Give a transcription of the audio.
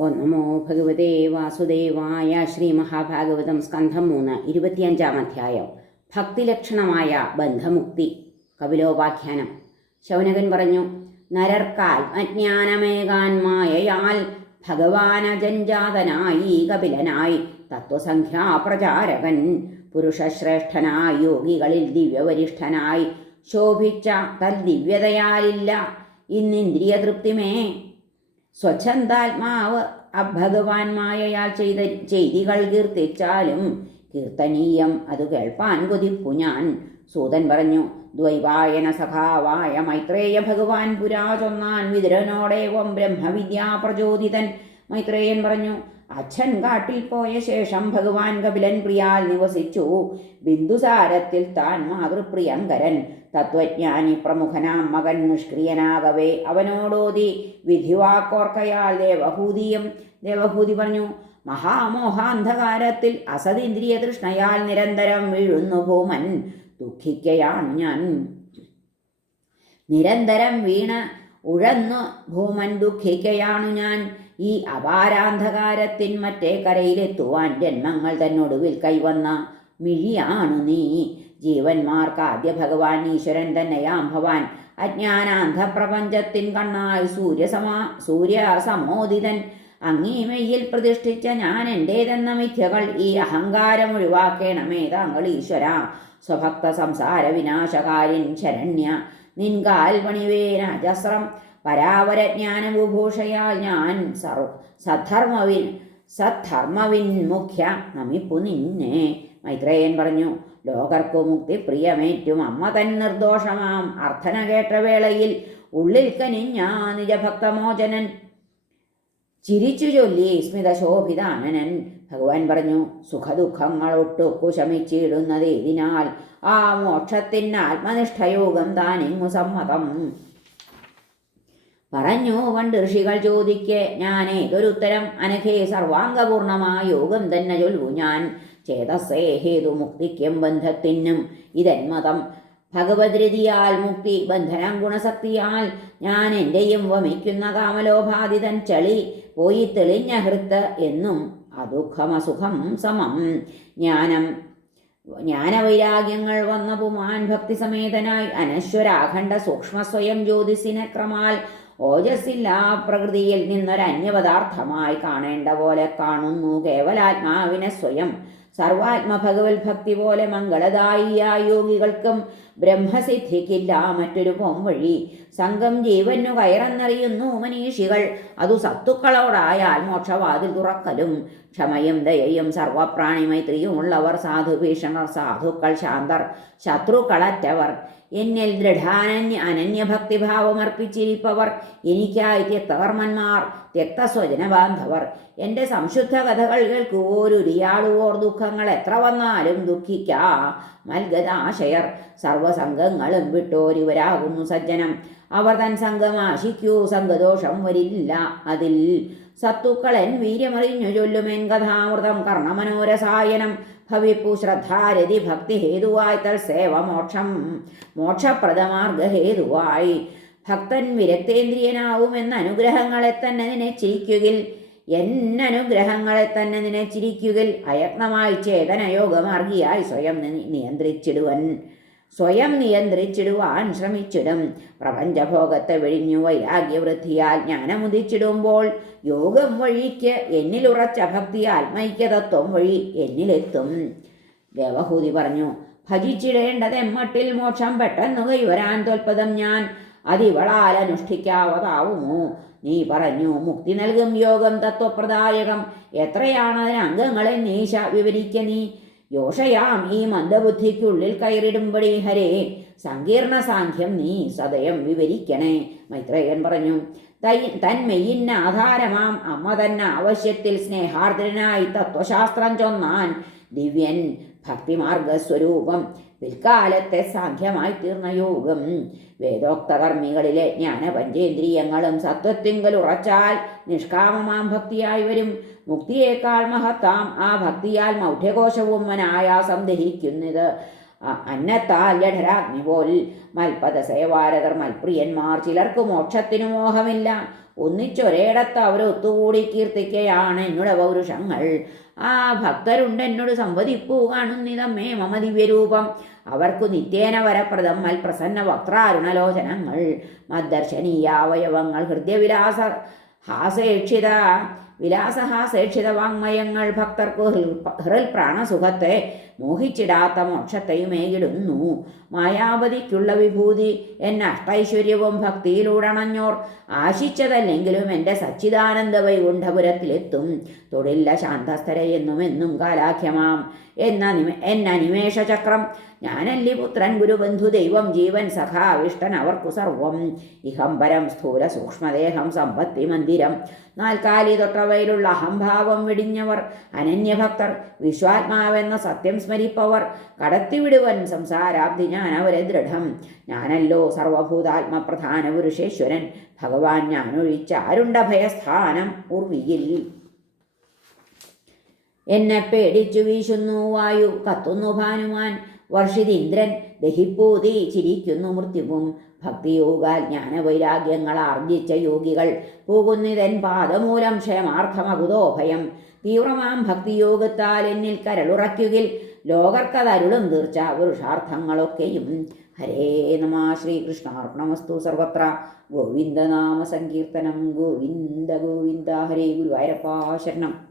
ഓ നമോ ഭഗവതേ വാസുദേവായ ശ്രീ മഹാഭാഗവതം സ്കന്ധം മൂന്ന് ഇരുപത്തിയഞ്ചാം അധ്യായം. ഭക്തിലക്ഷണമായ ബന്ധമുക്തി. കപിലോപാഖ്യാനം. ശൗനകൻ പറഞ്ഞു നരർക്കാൽ അജ്ഞാനമേകാൻമായയാൽ ഭഗവാനജഞ്ചാതനായി കപിലനായി തത്വസംഖ്യാപ്രചാരകൻ പുരുഷശ്രേഷ്ഠനായി യോഗികളിൽ ദിവ്യവരിഷ്ഠനായി ശോഭിച്ച തൽ ദിവ്യതയാലില്ല സ്വച്ഛന്താത്മാവ് അഭഗവാൻ മായയാൽ ചെയ്ത ചെയ്തികൾ കീർത്തിച്ചാലും കീർത്തനീയം അത് കേൾപ്പാൻ കൊതിപ്പു ഞാൻ. സൂതൻ പറഞ്ഞു ദ്വൈവായന സഖാവായ മൈത്രേയ ഭഗവാൻ പുരാ ചൊന്നാൻ വിതുരനോടേവം ബ്രഹ്മവിദ്യാ പ്രചോദിതൻ. മൈത്രേയൻ പറഞ്ഞു അച്ഛൻ കാട്ടിൽ പോയ ശേഷം ഭഗവാൻ കപിലൻ പ്രിയാൽ നിവസിച്ചു. ബിന്ദുസാരത്തിൽ താൻ മാതൃപ്രിയങ്കരൻ. തത്വജ്ഞാനി പ്രമുഖനാം മകൻ നിഷ്ക്രിയനാകവേ. അവനോടോതി വിധിവാക്കോർക്കയാൽ ദേവഭൂതിയും ദേവഭൂതി പറഞ്ഞു. മഹാമോഹാന്ധകാരത്തിൽ അസതീന്ദ്രിയ തൃഷ്ണയാൽ നിരന്തരം വീഴുന്നു ഭൂമൻ. ദുഃഖിക്കയാണ് ഞാൻ. നിരന്തരം വീണ് ഉഴന്നു ഭൂമൻ ദുഃഖിക്കയാണു ഞാൻ. ഈ അപാരാന്ധകാരത്തിൻ മറ്റേ കരയിലെത്തുവാൻ ജന്മങ്ങൾ തന്നൊടുവിൽ കൈവന്ന മിഴിയാണു നീ. ജീവന്മാർക്ക് ആദ്യ ഭഗവാൻ ഈശ്വരൻ തന്നെയാം ഭവാൻ. അജ്ഞാനാന്ധപ്രപഞ്ചത്തിൻ കണ്ണായി സൂര്യസമാ സൂര്യ സമോദിതൻ. അങ്ങീമയിൽ പ്രതിഷ്ഠിച്ച ഞാൻ എന്റേതെന്ന മിഥ്യകൾ ഈ അഹങ്കാരം ഒഴിവാക്കേണമേ താങ്കൾ ഈശ്വര. സ്വഭക്ത സംസാര വിനാശകാര്യൻ ശരണ്യ. നിൻകാൽ പണിവേന അജസ്രം പരാവരജ്ഞാനവിഭൂഷയാൽ ഞാൻ സദ്ധർമ്മവിൻ സദ്ധർമ്മവിൻ മുഖ്യ നമിപ്പു നിന്നെ. മൈത്രേയൻ പറഞ്ഞു ലോകർക്കു മുക്തി പ്രിയമേറ്റും അമ്മ തൻ നിർദോഷമാം. അർത്ഥന കേട്ട വേളയിൽ ഉള്ളിൽ കനിഞ്ഞാ നിജഭക്തമോചനൻ. ചിരിച്ചു ചൊല്ലി സ്മിതശോഭിതാനനൻ. ഭഗവാൻ പറഞ്ഞു സുഖദുഃഖങ്ങളൊട്ടു കുശമിച്ചിടുന്നത് ഇതിനാൽ ആ മോക്ഷത്തിന് ആത്മനിഷ്ഠയോഗം താനിങ്ങു സമ്മതം. പറഞ്ഞു പണ്ട് ഋഷികൾ ചോദിക്കെ ഞാൻ ഏതൊരുത്തരം? അനഘേ സർവാംഗപൂർണമായ യോഗം തന്നെ ചൊല്ലു ഞാൻ. ചേതസ്സേ ഹേതു മുക്തിക്കും ബന്ധത്തിനും ഇതന്മതം ഭഗവദ്രതിയാൽ മുക്തി ബന്ധനം ഗുണശക്തിയാൽ ഞാൻ എന്റെയും വമിക്കുന്ന കാമലോഭാതിതൻ ചളി പോയി തെളിഞ്ഞ ഹൃത്ത് എന്നും അദുഃഖമസുഖം സമം. ജ്ഞാനം ജ്ഞാനവൈരാഗ്യങ്ങൾ വന്ന പുമാൻ ഭക്തിസമേതനായി അനശ്വരാഖണ്ഡ സൂക്ഷ്മ സ്വയം ജ്യോതിസിനെ ക്രമാൽ ഓജസ്സില്ലാ പ്രകൃതിയിൽ നിന്നൊരന്യപദാർത്ഥമായി കാണേണ്ട പോലെ കാണുന്നു കേവലാത്മാവിനെ സ്വയം. സർവാത്മ ഭഗവത് ഭക്തി പോലെ മംഗളദായിയായ യോഗികൾക്കും ബ്രഹ്മസിദ്ധിക്കില്ല മറ്റൊരു പോംവഴി സംഘം ജീവനു കയറെന്നറിയുന്നു മനീഷികൾ. അതു സത്തുക്കളോടായാൽ മോക്ഷവാതിൽ തുറക്കലും. ക്ഷമയും ദയയും സർവപ്രാണി മൈത്രിയുമുള്ളവർ. സാധു ഭീഷണർ സാധുക്കൾ ശാന്തർ ശത്രുക്കളറ്റവർ. എന്നിൽ ദൃഢാനന്യ അനന്യഭക്തിഭാവമർപ്പിച്ചിരിപ്പവർ. എനിക്കായി ത്യക്തകർമ്മന്മാർ ത്യക്തസ്വജനബാന്ധവർ. എന്റെ സംശുദ്ധ കഥകൾ കേൾക്കുവോരുരിയാളുവോർ ദുഃഖങ്ങൾ എത്ര വന്നാലും ദുഃഖിക്കാ മൽഗതാശയർ സർവസംഘങ്ങളും വിട്ടോരിവരാകുന്നു സജ്ജനം. അവർ തൻ സംഘം ആശിക്കൂ സംഘദോഷം വരില്ല അതിൽ. സത്തുക്കളൻ വീര്യമറിഞ്ഞു ചൊല്ലുമെൻ കഥാമൃതം കർണമനോരസായനം ഭവിപ്പു ശ്രദ്ധാരതി ഭക്തി ഹേതുവായി തൽസേവ മോക്ഷം. മോക്ഷപ്രദമാർഗഹേതുവായി. ഭക്തൻ വിരക്തേന്ദ്രിയനാവുമെന്ന അനുഗ്രഹങ്ങളെ തന്നെ നിനച്ചിരിക്കുകിൽ. എന്നനുഗ്രഹങ്ങളെ തന്നെ നിനച്ചിരിക്കുകിൽ. അയത്നമായി ചേതനയോഗമാർഗിയായി സ്വയം നിയന്ത്രിച്ചിടുവൻ. സ്വയം നിയന്ത്രിച്ചിടുവാൻ ശ്രമിച്ചിടും. പ്രപഞ്ചഭോഗത്തെ വിഴിഞ്ഞു വൈരാഗ്യവൃദ്ധിയാൽ ജ്ഞാനമുദിച്ചിടുമ്പോൾ യോഗം വഴിക്ക് എന്നിലുറച്ച ഭക്തി ആത്മൈക്യതത്വം വഴി എന്നിലെത്തും. ദേവഹൂതി പറഞ്ഞു ഭജിച്ചിടേണ്ടത് എമ്മട്ടിൽ മോക്ഷം പെട്ടെന്ന് കൈവരാൻ തോൽപ്പതം ഞാൻ. അതിവളാൽ അനുഷ്ഠിക്കാവതാവുമോ? നീ പറഞ്ഞു മുക്തി നൽകും യോഗം തത്വപ്രദായകം. എത്രയാണ് അതിന് അംഗങ്ങളെ നീശ വിവരിക്ക നീ? യോഷയാം ഈ മന്ദബുദ്ധിക്കുള്ളിൽ കയറിടുമ്പടി ഹരേ സങ്കീർണ സാഖ്യം നീ സദയം വിവരിക്കണേ മൈത്രേയൻ പറഞ്ഞു. തന്മെയിന്ന ആധാരമാം അമ്മ തന്നെ ആവശ്യത്തിൽ സ്നേഹാർദ്രനായി തത്വശാസ്ത്രം ചൊന്നാൻ ദിവ്യൻ ഭക്തിമാർഗസ്വരൂപം. പിൽക്കാലത്തെ സാഖ്യമായി തീർന്ന യോഗം. വേദോക്തകർമ്മികളിലെ ജ്ഞാന പഞ്ചേന്ദ്രിയങ്ങളും സത്വത്തിങ്കൽ ഉറച്ചാൽ നിഷ്കാമമാം ഭക്തിയായി വരും. മുക്തിയേക്കാൾ മഹത്താം ആ ഭക്തിയാൽ മൗഢ്യകോശവും മനായാസം ദഹിക്കുന്നത്. അന്നത്താൽ ജഠരാഗ്നി പോൽ മൽപത സേവാരതർ മൽപ്രിയന്മാർ ചിലർക്ക് മോക്ഷത്തിനു മോഹമില്ല. ഒന്നിച്ചൊരേടത്ത് അവരൊത്തുകൂടി കീർത്തിക്കയാണ് എന്നുടെ പൗരുഷങ്ങൾ. ആ ഭക്തരുണ്ട് എന്നോട് സംവദിപ്പൂ കാണുന്നിതമ്മേ മമ ദിവ്യരൂപം. അവർക്കു നിത്യേന വരപ്രദം മൽപ്രസന്ന വക്രാരുണലോചനങ്ങൾ. മദ്ദർശനീയാവയവങ്ങൾ ഹൃദയവിലാസ ഹാസേക്ഷിത വിലാസഹാസേക്ഷിത വാങ്മയങ്ങൾ ഭക്തർക്ക് ഹൃൽ പ്രാണസുഖത്തെ മോഹിച്ചിടാത്ത മോക്ഷത്തെയുമേകിടുന്നു മായാവതിക്കുള്ള വിഭൂതി എന്ന അഷ്ടൈശ്വര്യവും ഭക്തിയിലൂടണഞ്ഞോർ ആശിച്ചതല്ലെങ്കിലും എന്റെ സച്ചിദാനന്ദ വൈകുണ്ഠപുരത്തിലെത്തും തൊഴില ശാന്തസ്ഥരയെന്നും എന്നും കാലാഖ്യമാം. എന്ന നിമ എന്ന നിമേഷചക്രം ഞാനല്ലി പുത്രൻ ഗുരുബന്ധു ദൈവം ജീവൻ സഖാവിഷ്ടൻ അവർക്കു സർവം. ഇഹംബരം സ്ഥൂല സൂക്ഷ്മദേഹം സമ്പത്തി മന്ദിരം നാൽക്കാലി തൊട്ടവയിലുള്ള അഹംഭാവം വെടിഞ്ഞവർ അനന്യഭക്തർ വിശ്വാത്മാവെന്ന സത്യം സ്മരിപ്പവർ കടത്തിവിടുവൻ സംസാരാബ്ധി ഞാൻ അവരെ ദൃഢം. ഞാനല്ലോ സർവഭൂതാത്മപ്രധാന പുരുഷേശ്വരൻ ഭഗവാൻ ഞാനൊഴിച്ച ആരുണ്ട ഉർവിയിൽ എന്നെ പേടിച്ചു വീശുന്നു വായു കത്തുന്നു ഭാനുമാൻ വർഷിതീന്ദ്രൻ ദഹിപ്പൂതി ചിരിക്കുന്നു മൃത്യുവും. ഭക്തിയോഗാൽ ജ്ഞാനവൈരാഗ്യങ്ങൾ ആർജിച്ച യോഗികൾ പോകുന്നിതൻ പാദമൂലം ക്ഷയമാർത്ഥമകുതോ ഭയം. തീവ്രമാം ഭക്തിയോഗത്താൽ എന്നിൽ കരളുറയ്ക്കുകിൽ ലോകർക്കതരുളും തീർച്ച പുരുഷാർത്ഥങ്ങളൊക്കെയും. ഹരേ നമ ശ്രീകൃഷ്ണാർപ്പണമസ്തു സർവത്ര. ഗോവിന്ദനാമ സങ്കീർത്തനം. ഗോവിന്ദ ഗോവിന്ദ. ഹരേ ഗുരുവായൂരപ്പാ ശരണം.